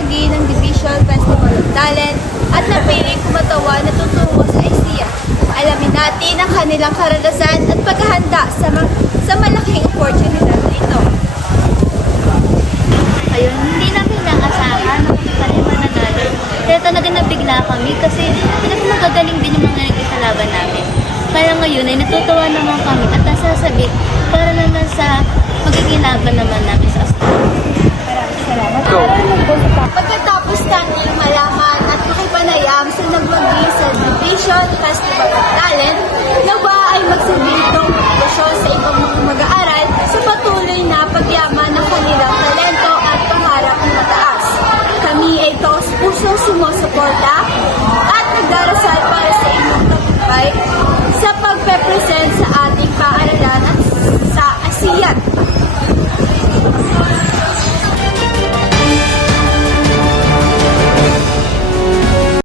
bahagi ng Division Festival of Talent at napiling kumatawa na tutungo sa ISIA. Alamin natin ang kanilang karanasan at paghahanda sa malaking oportunidad na ito. Ayun, hindi namin naasahan na kami pala mananalo. Kaya talaga nabigla kami kasi nagmagagaling din yung mga nagkakalaban namin. Kaya ngayon ay natutuwa naman kami at nasasabik para naman sa magiging laban naman namin sa Australia. Maraming salamat. Para